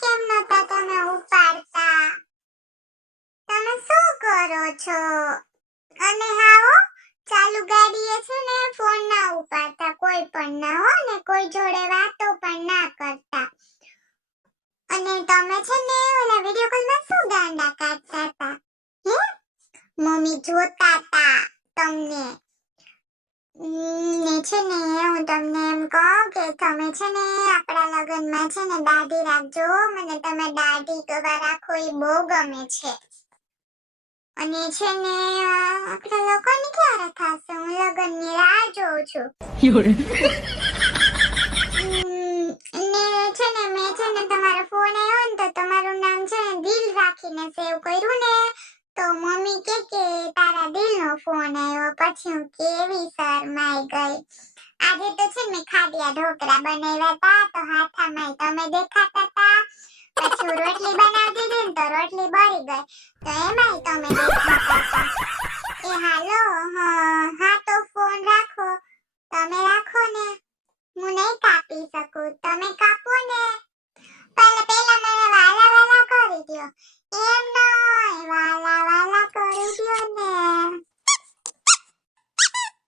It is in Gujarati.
કેમ નતા તમે ઉપાડતા? તમે શું કરો છો? અને હાઓ ચાલુ ગાડીએ છે ને ફોન ના ઉપાડતા. કોઈ પણ ના હો ને, કોઈ જોડે વાતો પણ ના કરતા. અને તમે છે ને ઓલા વિડિયો કોલમાં શું ગાંડા કાઢતા હતા? હે? મમ્મી જોતા હતા તમને. ને છે ને હું તમને એમ કહું કે તમે છે ને આપણા લગ્નમાં છે ને દાઢી રાખજો. મને તમે દાઢી કવા રાખો એ બહુ ગમે છે. અને છે ને આપણા લોકોની ક્યારે થશે? હું લગ્નની રાહ જોઉં છું. ને છે ને મેં છે ને તમારો ફોન આવ્યો ને તો તમારું નામ છે ને દિલ રાખીને સેવ કર્યું ને. તો મમ્મી કે કે તારા દિલનો ફોન આવ્યો પછી હું કેવી શરમાઈ ગઈ. આજે તો છે ને ઢોકળા બનાવ્યા હતા તો હાથામાં તમે દેખાતા હતા પછી રોટલી બનાવતી હતી ને તો રોટલી બળી ગઈ. તો એમાંય તમે દેખાતા હતા એ હાલો, હા તો ફોન રાખો. તમે રાખો ને. હું નહીં કાપી શકું. તમે કાપો ને. પહેલા પહેલા મને વાલા વાલા કરી દ્યો.